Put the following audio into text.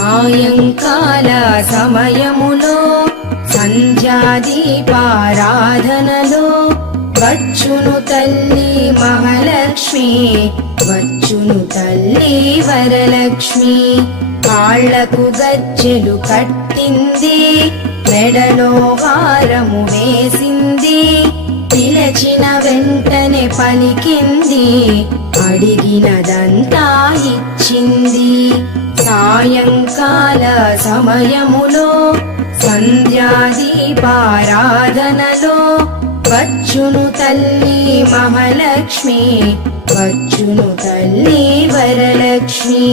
సాయంకాల సమయములో సంధ్యాదీపారాధనలో వచ్చును తల్లి మహాలక్ష్మి, వచ్చును తల్లి వరలక్ష్మి. కాళ్లకు గజ్జెలు కట్టింది, మెడలో హారము వేసింది, పిలచిన వెంటనే పలికింది, అడిగినదంతా ఇచ్చింది. సాయంకాల సమయములో సంధ్యాదీపారాధనలో వచ్చును తల్లి మహాలక్ష్మి, వచ్చును తల్లి వరలక్ష్మి.